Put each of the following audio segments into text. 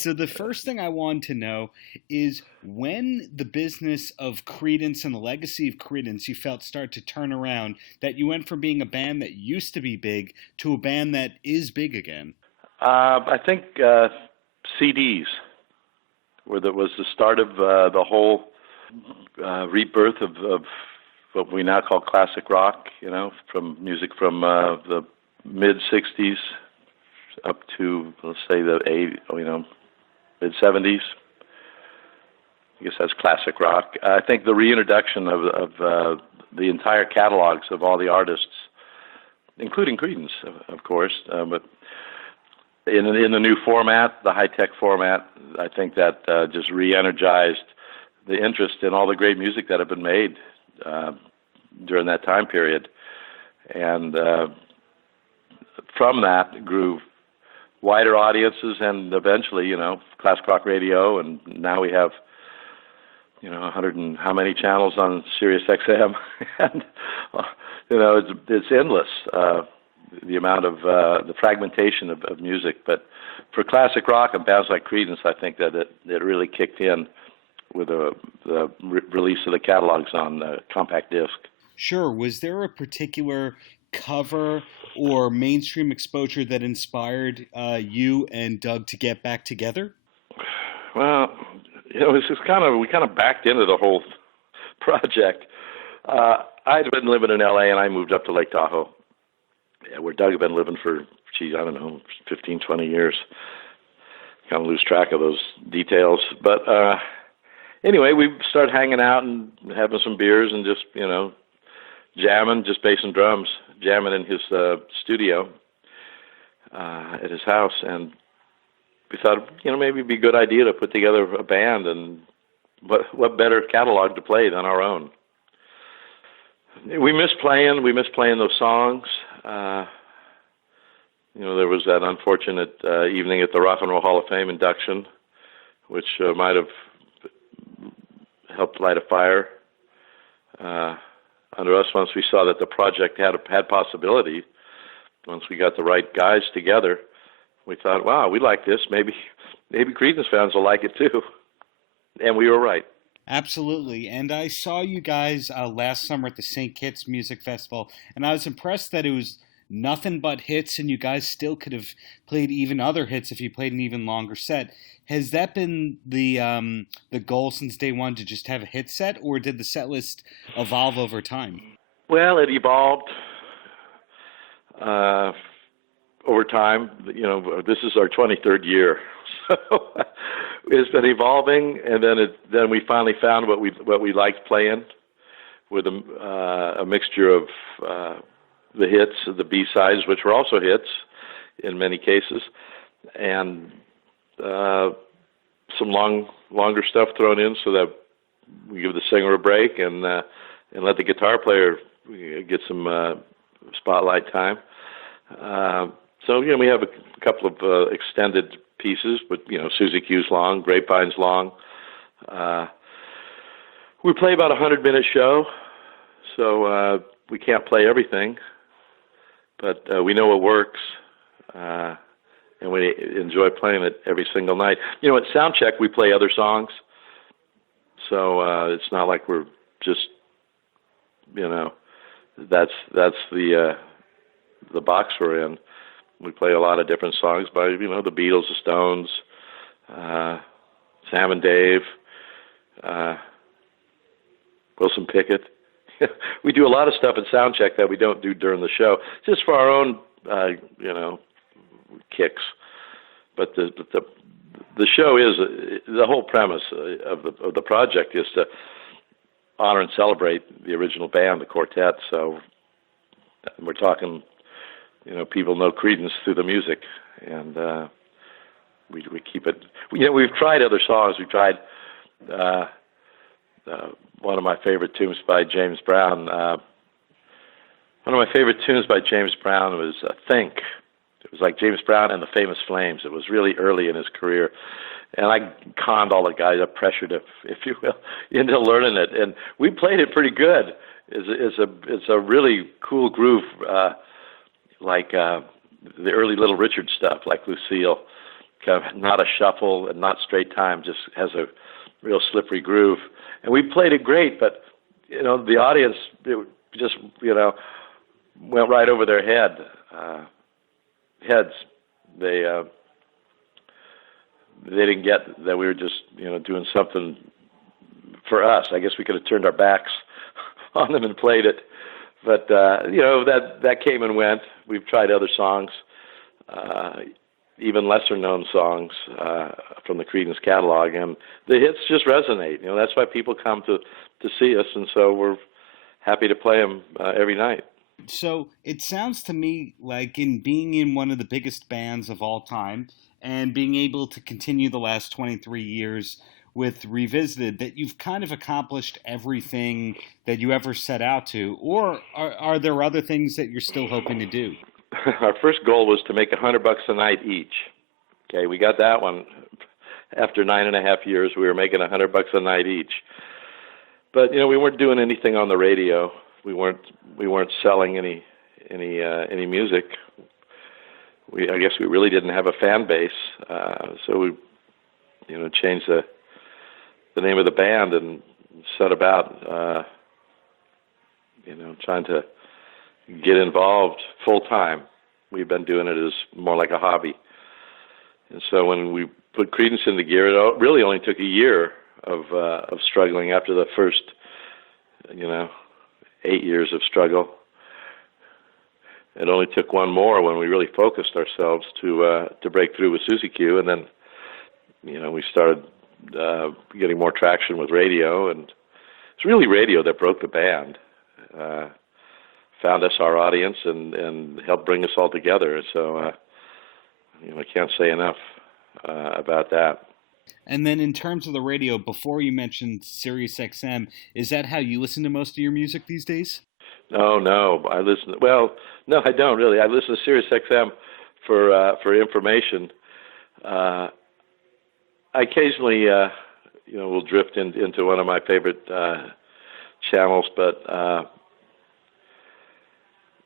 So the first thing I wanted to know is when the business of Creedence and the legacy of Creedence you felt start to turn around, that you went from being a band that used to be big to a band that is big again. I think CDs was the start of the whole rebirth of what we now call classic rock, from music from the mid-'60s up to, let's say, the mid-'70s. I guess that's classic rock. I think the reintroduction of the entire catalogs of all the artists, including Creedence, of course, but in the new format, the high-tech format, I think that just re-energized the interest in all the great music that had been made during that time period. And from that grew wider audiences and eventually, classic rock radio, and now we have 100 and how many channels on Sirius XM, and it's endless, the amount of the fragmentation of music. But for classic rock and bands like Creedence, I think that it really kicked in with the release of the catalogs on compact disc. Sure. Was there a particular cover or mainstream exposure that inspired you and Doug to get back together? Well, it's just we kind of backed into the whole project. I'd been living in L.A. and I moved up to Lake Tahoe, where Doug had been living for, 15, 20 years. Kind of lose track of those details. But anyway, we started hanging out and having some beers and just, jamming, just bass and drums, jamming in his studio at his house. And we thought, maybe it'd be a good idea to put together a band, and what better catalog to play than our own. We miss playing those songs. There was that unfortunate evening at the Rock and Roll Hall of Fame induction, which might have helped light a fire under us once we saw that the project had possibility. Once we got the right guys together, we thought, wow, we like this. Maybe Creedence fans will like it too. And we were right. Absolutely. And I saw you guys last summer at the St. Kitts Music Festival, and I was impressed that it was nothing but hits, and you guys still could have played even other hits if you played an even longer set. Has that been the goal since day one, to just have a hit set, or did the set list evolve over time? Well, it evolved over time. This is our 23rd year, so it's been evolving, and then we finally found what we liked playing, with a mixture of the hits, the B-sides, which were also hits in many cases, and some longer stuff thrown in so that we give the singer a break and let the guitar player get some spotlight time. So we have a couple of extended pieces, but Susie Q's long, Grapevine's long. We play about 100-minute show, so we can't play everything, but we know what works, and we enjoy playing it every single night. At soundcheck we play other songs, so it's not like we're just, that's the box we're in. We play a lot of different songs by, the Beatles, the Stones, Sam and Dave, Wilson Pickett. We do a lot of stuff at soundcheck that we don't do during the show, just for our own, kicks. But the show is, the whole premise of the project is to honor and celebrate the original band, the quartet. So we're talking, people know Creedence through the music, and we keep it. We've tried other songs. We've tried one of my favorite tunes by James Brown. One of my favorite tunes by James Brown was Think. It was like James Brown and the Famous Flames. It was really early in his career. And I conned all the guys, I pressured him, if you will, into learning it. And we played it pretty good. It's a really cool groove, like the early Little Richard stuff, like Lucille, not a shuffle and not straight time, just has a real slippery groove. And we played it great, but the audience, it just went right over their heads. They didn't get that we were just doing something for us. I guess we could have turned our backs on them and played it, but that came and went. We've tried other songs, even lesser known songs from the Creedence catalog, and the hits just resonate. That's why people come to see us, and so we're happy to play them every night. So it sounds to me like, in being in one of the biggest bands of all time and being able to continue the last 23 years with Revisited, that you've kind of accomplished everything that you ever set out to, or are there other things that you're still hoping to do? Our first goal was to make $100 a night each. Okay, we got that one. After 9.5 years, we were making $100 a night each. But we weren't doing anything on the radio. We weren't selling any music. I guess we really didn't have a fan base, so we changed the name of the band and set about trying to get involved full time. We've been doing it as more like a hobby. And so when we put Creedence into gear, it really only took a year of struggling after the first 8 years of struggle. It only took one more when we really focused ourselves to break through with Susie Q, and then we started getting more traction with radio, and it's really radio that broke the band, found us our audience, and helped bring us all together. So I can't say enough about that. And then in terms of the radio, before you mentioned Sirius XM, is that how you listen to most of your music these days? No, no, I don't really. I listen to Sirius XM for information. I occasionally, will drift into one of my favorite channels, but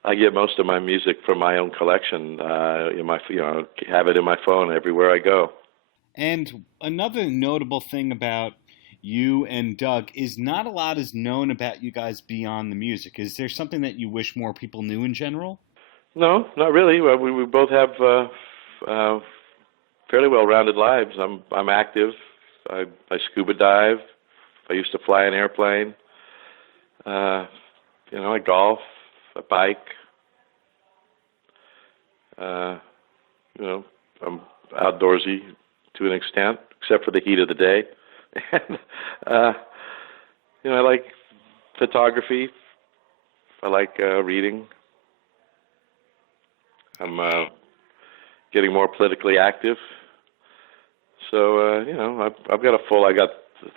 I get most of my music from my own collection. Have it in my phone everywhere I go. And another notable thing about you and Doug is not a lot is known about you guys beyond the music. Is there something that you wish more people knew in general? No, not really. Well, we both have fairly well-rounded lives. I'm active. I scuba dive. I used to fly an airplane. I golf. I bike. I'm outdoorsy to an extent, except for the heat of the day. And, I like photography. I like reading. I'm getting more politically active. So, I got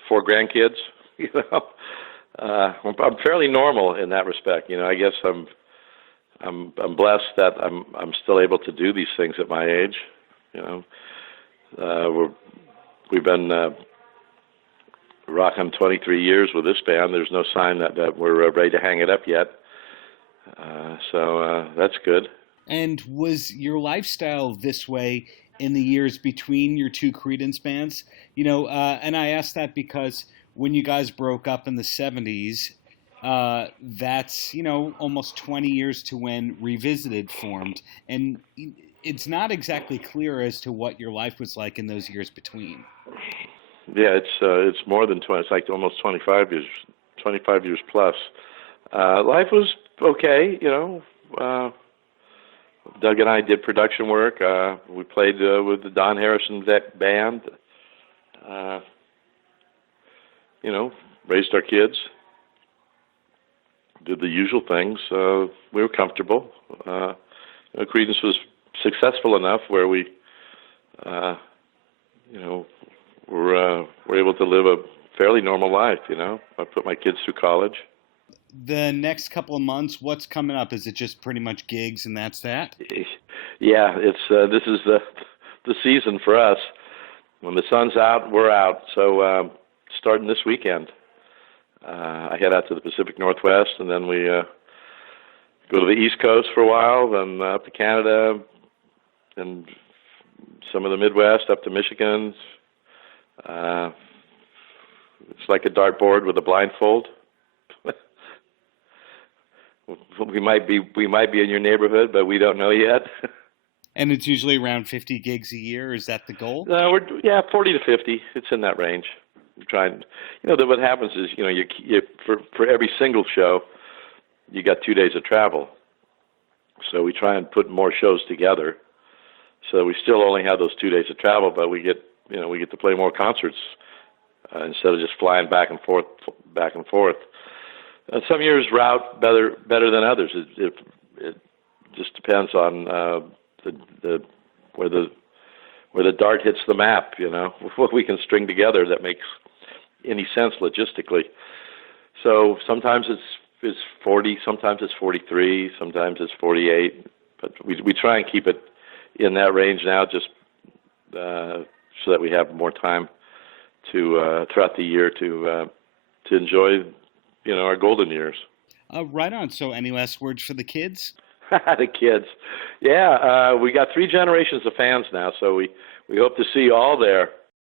4 grandkids. I'm fairly normal in that respect. I guess I'm blessed that I'm still able to do these things at my age. We've been rocking 23 years with this band. There's no sign that we're ready to hang it up yet. So that's good. And was your lifestyle this way in the years between your two Creedence bands? And I ask that because when you guys broke up in the 70s, that's, almost 20 years to when Revisited formed. And it's not exactly clear as to what your life was like in those years between. Yeah, it's more than 20. It's like almost 25 years plus. Life was okay, Doug and I did production work. We played with the Don Harrison band. Raised our kids. Did the usual things. We were comfortable. Creedence was successful enough where we, were able to live a fairly normal life. I put my kids through college. The next couple of months, what's coming up? Is it just pretty much gigs and that's that? Yeah, this is the season for us. When the sun's out, we're out. So starting this weekend, I head out to the Pacific Northwest, and then we go to the East Coast for a while, then up to Canada, and some of the Midwest up to Michigan. It's like a dartboard with a blindfold. We might be in your neighborhood, but we don't know yet. And it's usually around 50 gigs a year. Is that the goal? No, 40 to 50. It's in that range. We're trying. What happens is, you for every single show, you got 2 days of travel. So we try and put more shows together. So we still only have those 2 days of travel, but we get to play more concerts instead of just flying back and forth. Some years route better than others. It just depends on where the dart hits the map. What we can string together that makes any sense logistically. So sometimes it's 40, sometimes it's 43, sometimes it's 48. But we try and keep it in that range now, just so that we have more time to throughout the year to enjoy our golden years. Right on. So any last words for the kids? The kids. Yeah, we got 3 generations of fans now, so we hope to see you all there